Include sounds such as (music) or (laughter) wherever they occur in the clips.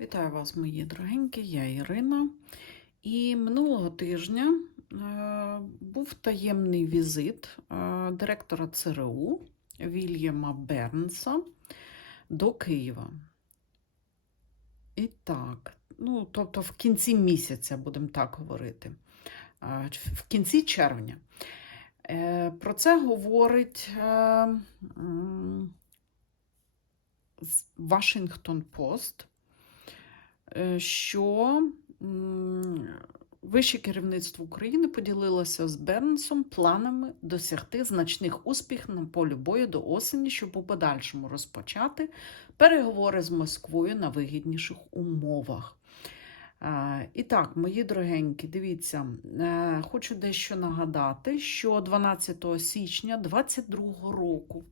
Вітаю вас, мої дорогенькі, я Ірина. І минулого тижня е, був таємний візит е, директора ЦРУ Вільяма Бернса до Києва. І так, ну, тобто в кінці місяця, будемо так говорити, е, в кінці червня. Про це говорить е, м, з- Washington Post е, що вище керівництво України поділилося з Бернсом планами досягти значних успіхів на полі бою до осені, щоб у подальшому розпочати переговори з Москвою на вигідніших умовах. Е, І так, мої дорогенькі, дивіться, е, хочу дещо нагадати, що 12 січня 2022 року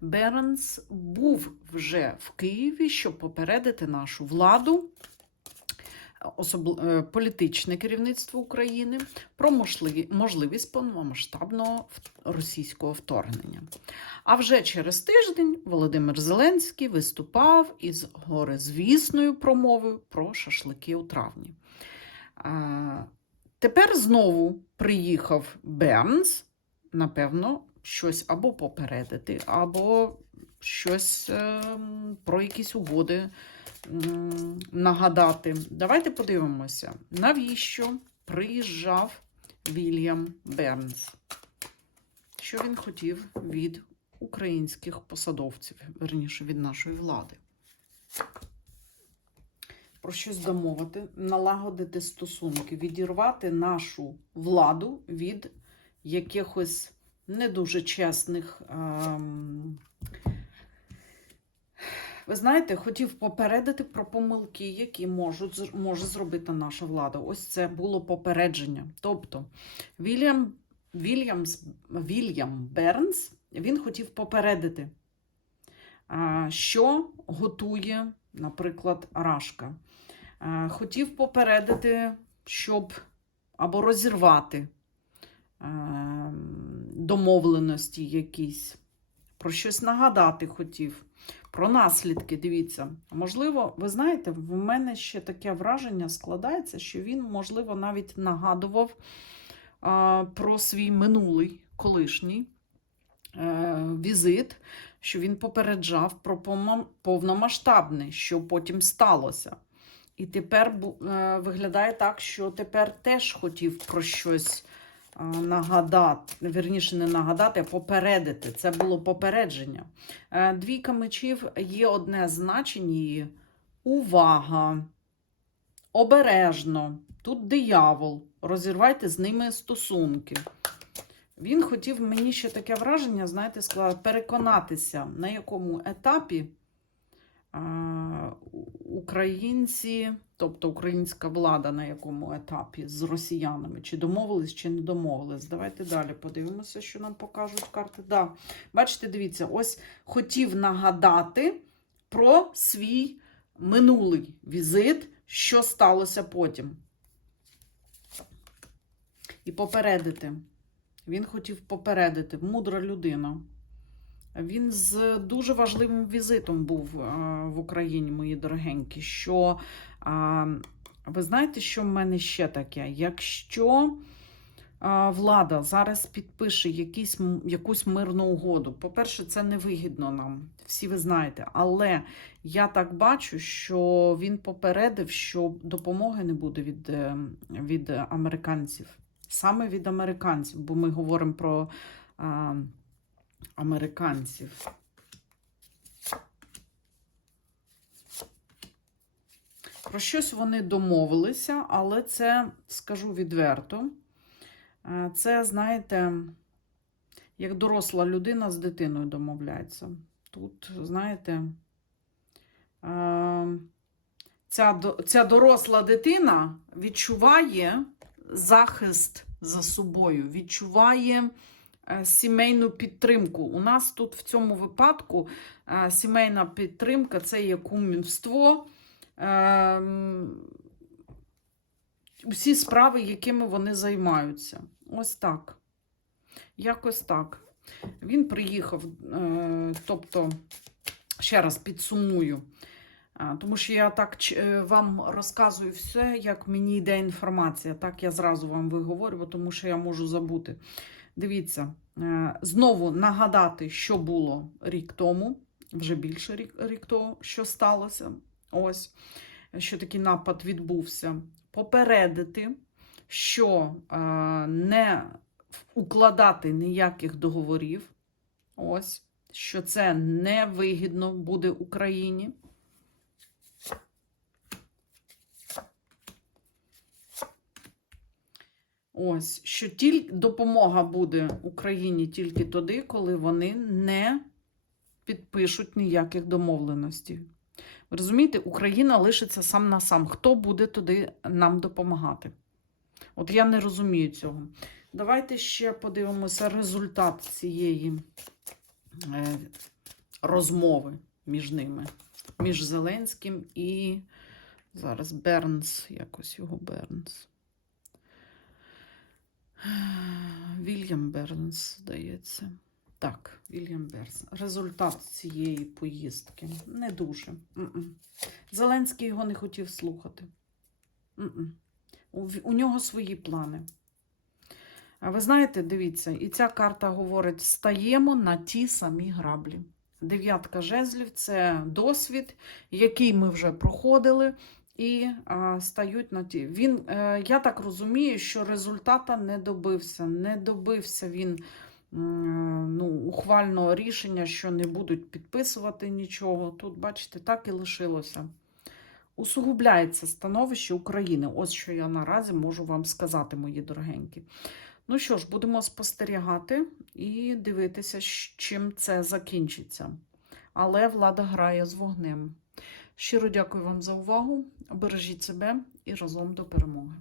Бернс був вже в Києві, щоб попередити нашу владу, особ... е, політичне керівництво України про можливі... можливість повномасштабного російського вторгнення. А вже через тиждень Володимир Зеленський виступав із горизвісною промовою про шашлики у травні. Тепер знову приїхав Бернс, напевно, щось або попередити, або щось ем, про якісь угоди нагадати. Давайте подивимося, навіщо приїжджав Вільям Бернс. Що він хотів від українських посадовців, верніше від нашої влади. Про щось домовити, налагодити стосунки, відірвати нашу владу від якихось не дуже чесних. ем, ви знаєте, хотів попередити про помилки, які можуть, може зробити наша влада. Ось це було попередження. Тобто, Вільям, Вільямс, Вільям Бернс він хотів попередити, що готує, наприклад, Рашка. Хотів попередити, щоб або розірвати домовленості якісь, про щось нагадати хотів. Про наслідки, дивіться. Можливо, ви знаєте, в мене ще таке враження складається, що він, можливо, навіть нагадував а, про свій минулий колишній е, візит, що він попереджав про повномасштабне, що потім сталося. І тепер е, виглядає так, що тепер теж хотів про щось нагадати, вірніше, не нагадати, а попередити. Це було попередження. Е, Двійка мечів є одне значення увага, обережно. Тут диявол. Розірвайте з ними стосунки. Він хотів мені ще таке враження, знаєте, переконатися, на якому етапі українці, тобто українська влада, на якому етапі з росіянами, чи домовились, чи не домовились. Давайте далі подивимося, що нам покажуть карти. Да. Бачите, дивіться, ось хотів нагадати про свій минулий візит, що сталося потім. І попередити. Він хотів попередити, мудра людина. Він з дуже важливим візитом був е, в Україні, мої дорогенькі. Що ви знаєте, що в мене ще таке? Якщо влада зараз підпише якісь, якусь мирну угоду, по-перше, це невигідно нам, всі ви знаєте. Але я так бачу, що він попередив, що допомоги не буде від, е, від американців. Саме від американців, бо ми говоримо про американців. Про щось вони домовилися, але це, скажу відверто, е, це, знаєте, як доросла людина з дитиною домовляється. Тут, знаєте, е, ця, ця доросла дитина відчуває захист за собою, відчуває сімейну підтримку. У нас тут в цьому випадку е, сімейна підтримка це є кумівство. Ем, Усі справи, якими вони займаються. Ось так. Якось так. Він приїхав, е, тобто, ще раз підсумую. Тому що я так е, вам розказую все, як мені йде інформація. Так я зразу вам виговорю, тому що я можу забути. Дивіться, е, знову нагадати, що було рік тому, вже більше рік, рік тому, що сталося. Ось, що такий напад відбувся. Попередити, що е, не укладати ніяких договорів. Ось, що це невигідно буде Україні. Ось, що тільки допомога буде Україні тільки тоді, коли вони не підпишуть ніяких домовленостей. Ви розумієте, Україна лишиться сам на сам. Хто буде туди нам допомагати? От я не розумію цього. Давайте ще подивимося результат цієї е, розмови між ними, між Зеленським і зараз Бернс, якось його Бернс. (gasps) Вільям Бернс, здається. Так, Вільям Бернс. Результат цієї поїздки не дуже. М-м. Зеленський його не хотів слухати. М-м. У, у нього свої плани. А ви знаєте, дивіться, і ця карта говорить: стаємо на ті самі граблі. Дев'ятка жезлів це досвід, який ми вже проходили, і а, стають на ті. Він, е, я так розумію, що результата не добився. Не добився він м, ну, ухвального рішення, що не будуть підписувати нічого. Тут, бачите, так і лишилося. Усугубляється становище України. Ось що я наразі можу вам сказати, мої дорогенькі. Ну що ж, будемо спостерігати і дивитися, чим це закінчиться. Але влада грає з вогнем. Щиро дякую вам за увагу. Бережіть себе і разом до перемоги.